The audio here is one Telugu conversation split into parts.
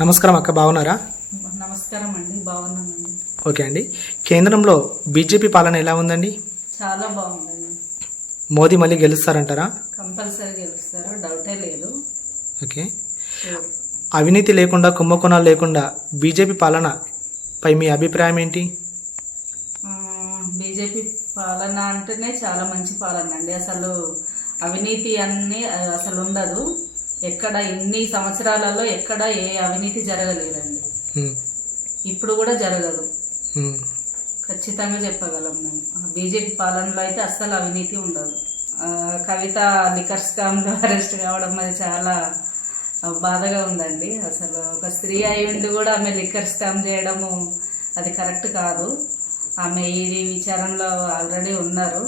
నమస్కారం అక్క, బాగున్నారా? నమస్కారం అండి, బాగున్నామండి. ఓకే అండి. కేంద్రంలో బీజేపీ పాలన ఎలా ఉందండి? చాలా బాగుందండి. మోదీ మళ్ళీ గెలుస్తారంటారా? కంపల్సరీ గెలుస్తారు, డౌటే లేదు. ఓకే. అవినీతి లేకుండా, కుంభకోణాలు లేకుండా బీజేపీ పాలన పై మీ అభిప్రాయం ఏంటి? బీజేపీ పాలన అంటేనే చాలా మంచి పాలన అండి. అసలు అవినీతి అన్ని అసలు ఉండదు. ఎక్కడ ఇన్ని సంవత్సరాలలో ఎక్కడ ఏ అవినీతి జరగలేదండి. ఇప్పుడు కూడా జరగదు, ఖచ్చితంగా చెప్పగలం మేము. బీజేపీ పాలనలో అయితే అస్సలు అవినీతి ఉండదు. కవిత లిక్కర్ స్కామ్లో అరెస్ట్ కావడం అది చాలా బాధగా ఉందండి. అసలు ఒక స్త్రీ అయి ఉండి కూడా ఆమె లిక్కర్ స్కామ్ చేయడము అది కరెక్ట్ కాదు. ఆమె ఈడీ విచారణలో ఆల్రెడీ ఉన్నారు,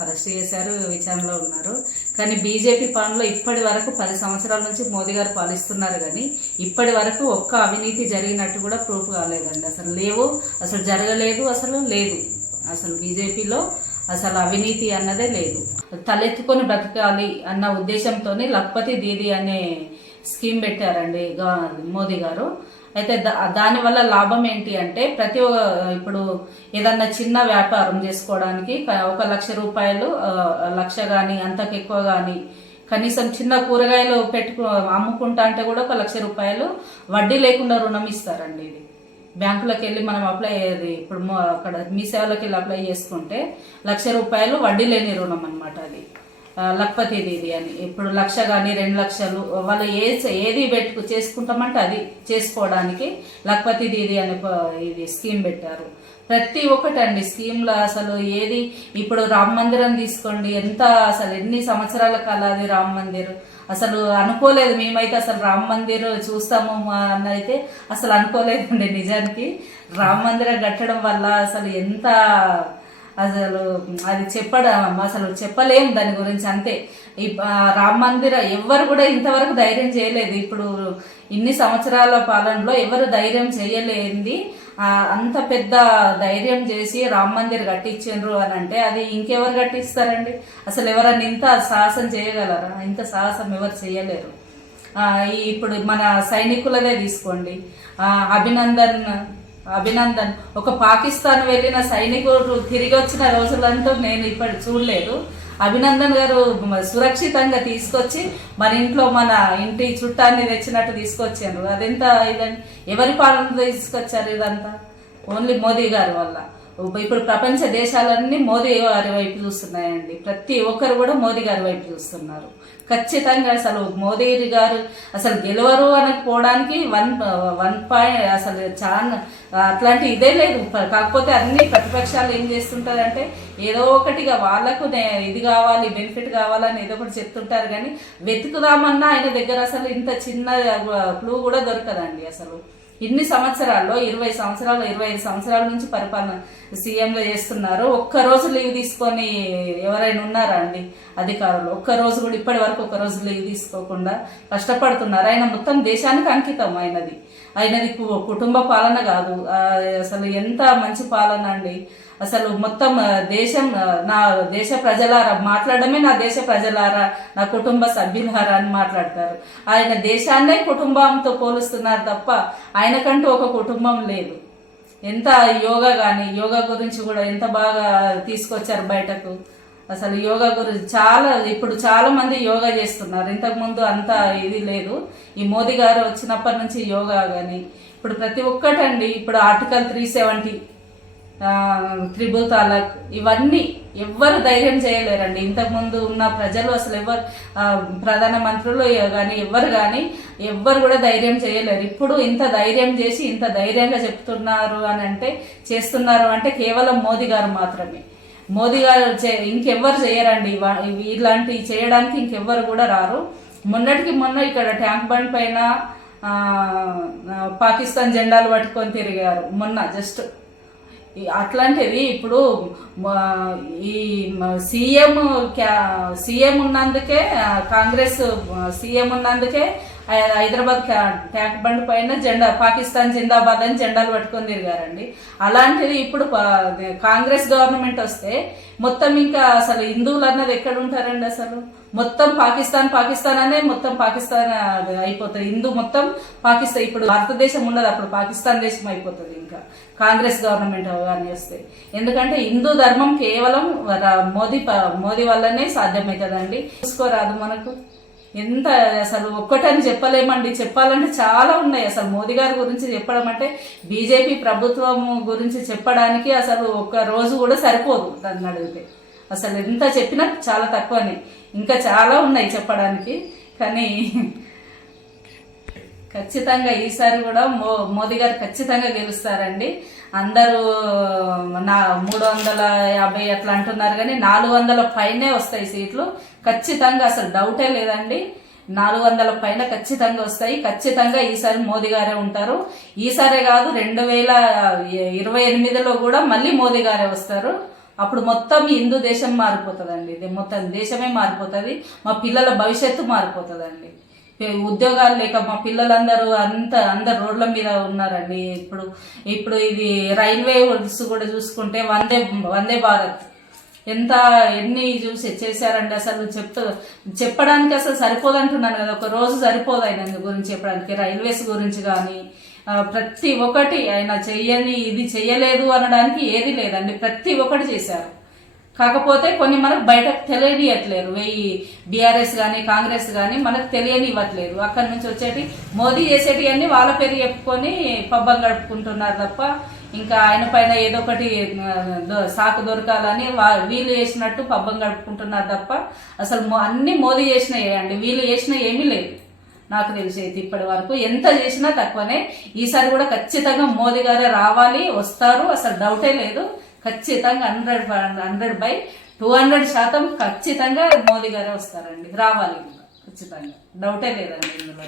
అరెస్ట్ చేశారు, విచారణలో ఉన్నారు. కానీ బీజేపీ పాలనలో ఇప్పటి వరకు 10 సంవత్సరాల నుంచి మోదీ గారు పాలిస్తున్నారు, కానీ ఇప్పటి వరకు ఒక్క అవినీతి జరిగినట్టు కూడా ప్రూఫ్ కాలేదండి. అసలు లేవు, అసలు జరగలేదు, అసలు లేదు. అసలు బీజేపీలో అసలు అవినీతి అన్నదే లేదు. తలెత్తుకొని బ్రతకాలి అన్న ఉద్దేశంతోనే లఖపతి దీదీ అనే స్కీమ్ పెట్టారండి మోదీ గారు. అయితే దానివల్ల లాభం ఏంటి అంటే ఇప్పుడు ఏదన్నా చిన్న వ్యాపారం చేసుకోవడానికి 1 లక్ష రూపాయలు, లక్ష కానీ అంతకు ఎక్కువ కానీ, కనీసం చిన్న కూరగాయలు అమ్ముకుంటా అంటే కూడా 1 లక్ష రూపాయలు వడ్డీ లేకుండా రుణం ఇస్తారండి. ఇది బ్యాంకులోకి వెళ్ళి మనం అప్లై అయ్యేది, ఇప్పుడు అక్కడ మీ సేవలోకి వెళ్ళి అప్లై చేసుకుంటే 1 లక్ష రూపాయలు వడ్డీ లేని రుణం అనమాట. అది లఖపతి దీదీ అని. ఇప్పుడు 1 లక్ష కానీ 2 లక్షలు వాళ్ళు ఏది చేసుకుంటామంటే అది చేసుకోవడానికి లఖపతి దీదీ అని ఇది స్కీమ్ పెట్టారు. ప్రతి ఒక్కటి అండి స్కీమ్లో అసలు ఏది. ఇప్పుడు రామ మందిరం తీసుకోండి, ఎంత అసలు ఎన్ని సంవత్సరాల కాలాది రామ మందిర్. అసలు అనుకోలేదు మేమైతే, అసలు రామ మందిర్ చూస్తాము అన్నైతే అసలు అనుకోలేదండి. నిజానికి రామ మందిరం కట్టడం వల్ల అసలు ఎంత అసలు అది అసలు చెప్పలేం దాని గురించి. అంతే, ఈ రామ మందిరం ఎవ్వరు కూడా ఇంతవరకు ధైర్యం చేయలేదు. ఇప్పుడు ఇన్ని సంవత్సరాల పాలనలో ఎవరు ధైర్యం చేయలేంది అంత పెద్ద ధైర్యం చేసి రామ మందిర్ కట్టించారు అని అంటే అది ఇంకెవరు కట్టిస్తారండి? అసలు ఎవరన్నా ఇంత సాహసం చేయగలరా? ఇంత సాహసం ఎవరు చేయలేరు. ఇప్పుడు మన సైనికులదే తీసుకోండి, అభినందన్ ఒక పాకిస్తాన్ వెళ్ళిన సైనికుడు తిరిగి వచ్చిన రోజులంటూ నేను ఇప్పుడు చూడలేదు. అభినందన్ గారు సురక్షితంగా తీసుకొచ్చి మన ఇంట్లో మన ఇంటి చుట్టాన్ని తెచ్చినట్టు తీసుకొచ్చారు. అదెంత ఇదండి, ఎవరి పాలన తీసుకొచ్చారు ఇదంతా? ఓన్లీ మోదీ గారి వల్ల. ఇప్పుడు ప్రపంచ దేశాలన్నీ మోదీ గారి వైపు చూస్తున్నాయండి. ప్రతి ఒక్కరు కూడా మోదీ గారి వైపు చూస్తున్నారు. ఖచ్చితంగా అసలు మోదీ గారు అసలు గెలవరు అనకపోవడానికి వన్ పాయింట్ అసలు చాలా అట్లాంటి ఇదే లేదు. కాకపోతే అన్ని ప్రతిపక్షాలు ఏం చేస్తుంటారంటే ఏదో ఒకటిగా వాళ్ళకు ఇది కావాలి, బెనిఫిట్ కావాలని ఏదో ఒకటి చెప్తుంటారు, కానీ వెతుకుదామన్నా ఆయన దగ్గర అసలు ఇంత చిన్న క్లూ కూడా దొరకదండి. అసలు ఇన్ని సంవత్సరాల్లో 20 సంవత్సరాలు 25 సంవత్సరాల నుంచి పరిపాలన సీఎంగా చేస్తున్నారు. ఒక్కరోజు లీవ్ తీసుకొని ఎవరైనా ఉన్నారా అండి అధికారులు? ఒక్కరోజు కూడా ఇప్పటి వరకు ఒక్కరోజు లీవ్ తీసుకోకుండా కష్టపడుతున్నారు. ఆయన మొత్తం దేశానికి అంకితం. ఆయనది కుటుంబ పాలన కాదు. అసలు ఎంత మంచి పాలన అండి. అసలు మొత్తం నా దేశ ప్రజలారా మాట్లాడమే, నా దేశ ప్రజలారా, నా కుటుంబ సభ్యులారా అని మాట్లాడతారు. ఆయన దేశాన్నే కుటుంబంతో పోలుస్తున్నారు తప్ప ఆయనకంటూ ఒక కుటుంబం లేదు. ఎంత యోగా గురించి కూడా ఎంత బాగా తీసుకొచ్చారు బయటకు. అసలు యోగా గురించి ఇప్పుడు చాలా మంది యోగా చేస్తున్నారు. ఇంతకుముందు అంత ఇది లేదు. ఈ మోదీ గారు వచ్చినప్పటి నుంచి యోగా కానీ ఇప్పుడు ప్రతి ఒక్కటండి. ఇప్పుడు ఆర్టికల్ 370, త్రిబుల్ తలాక్, ఇవన్నీ ఎవ్వరు ధైర్యం చేయలేరండి. ఇంతకుముందు ఉన్న ప్రజలు అసలు ఎవరు ప్రధానమంత్రులు కానీ ఎవ్వరు కూడా ధైర్యం చేయలేరు. ఇప్పుడు ఇంత ధైర్యం చేసి ఇంత ధైర్యంగా చెప్తున్నారు అని అంటే, చేస్తున్నారు అంటే కేవలం మోదీ గారు మాత్రమే. మోదీ గారు ఇంకెవ్వరు చేయరండి. ఇలాంటి చేయడానికి ఇంకెవ్వరు కూడా రారు. మొన్నటికి మొన్న ఇక్కడ ట్యాంక్ బండ్ పైన పాకిస్తాన్ జెండాలు పట్టుకొని తిరిగారు మొన్న జస్ట్. అట్లాంటిది ఇప్పుడు ఈ సీఎం ఉన్నందుకే, కాంగ్రెస్ సీఎం ఉన్నందుకే హైదరాబాద్ ట్యాంక్ బండ్ పైన పాకిస్తాన్ జిందాబాద్ అని జెండాలు పట్టుకొని తిరిగారండి. అలాంటిది ఇప్పుడు కాంగ్రెస్ గవర్నమెంట్ వస్తే మొత్తం ఇంకా అసలు హిందువులు అన్నది ఎక్కడ ఉంటారండి? అసలు మొత్తం పాకిస్తాన్ అనే మొత్తం పాకిస్తాన్ అది అయిపోతుంది. హిందూ మొత్తం పాకిస్తాన్, ఇప్పుడు భారతదేశం ఉండదు, అప్పుడు పాకిస్తాన్ దేశం అయిపోతుంది ఇంకా కాంగ్రెస్ గవర్నమెంట్ అవన్నీ వస్తే. ఎందుకంటే హిందూ ధర్మం కేవలం మోదీ వల్లనే సాధ్యమవుతుందండి. చూసుకోరాదు మనకు ఎంత అసలు ఒక్కటని చెప్పలేమండి, చెప్పాలంటే చాలా ఉన్నాయి. అసలు మోదీ గారి గురించి చెప్పడం అంటే బీజేపీ ప్రభుత్వం గురించి చెప్పడానికి అసలు ఒక్క రోజు కూడా సరిపోదు. దాన్ని అడిగితే అసలు ఎంత చెప్పినా చాలా తక్కువనే, ఇంకా చాలా ఉన్నాయి చెప్పడానికి. కానీ ఖచ్చితంగా ఈసారి కూడా మోదీ గారు ఖచ్చితంగా గెలుస్తారండి. అందరూ 350 అట్లా అంటున్నారు, కానీ 400 పైనే వస్తాయి సీట్లు ఖచ్చితంగా, అసలు డౌటే లేదండి. 400 పైన ఖచ్చితంగా వస్తాయి. ఖచ్చితంగా ఈసారి మోదీ గారే ఉంటారు. ఈసారే కాదు, 2028లో కూడా మళ్ళీ మోదీ గారే వస్తారు. అప్పుడు మొత్తం హిందూ దేశం మారిపోతుందండి, ఇది మొత్తం దేశమే మారిపోతుంది. మా పిల్లల భవిష్యత్తు మారిపోతుందండి. ఉద్యోగాలు లేక మా పిల్లలందరూ అందరు రోడ్ల మీద ఉన్నారండి. ఇప్పుడు ఇది రైల్వేస్ కూడా చూసుకుంటే వందే భారత్ ఎన్ని చేశారండి. అసలు చెప్పడానికి అసలు సరిపోదంటున్నాను కదా, ఒక రోజు సరిపోదు ఆయన గురించి చెప్పడానికి. రైల్వేస్ గురించి కానీ ప్రతి ఒక్కటి ఆయన చెయ్యని ఇది చెయ్యలేదు అనడానికి ఏది లేదండి, ప్రతి ఒక్కటి చేశారు. కాకపోతే కొన్ని మనకు బయటకు తెలియనియట్లేరు. బీఆర్ఎస్ కానీ కాంగ్రెస్ కానీ మనకు తెలియనివ్వట్లేదు. అక్కడి నుంచి వచ్చేటి మోదీ చేసేటి అన్ని వాళ్ళ పేరు చెప్పుకొని పబ్బం గడుపుకుంటున్నారు తప్ప, ఇంకా ఆయన పైన ఏదో ఒకటి సాకు దొరకాలని వీళ్ళు చేసినట్టు పబ్బం గడుపుకుంటున్నారు తప్ప అసలు అన్ని మోదీ చేసినాయి అండి, వీళ్ళు చేసిన ఏమీ లేదు నాకు తెలిసేది ఇప్పటి వరకు. ఎంత చేసినా తక్కువనే. ఈసారి కూడా ఖచ్చితంగా మోదీ గారే రావాలి, వస్తారు, అసలు డౌటే లేదు. ఖచ్చితంగా 100/200% ఖచ్చితంగా మోదీ గారే వస్తారండి, రావాలి ఖచ్చితంగా, డౌటే లేదండి ఇందులో.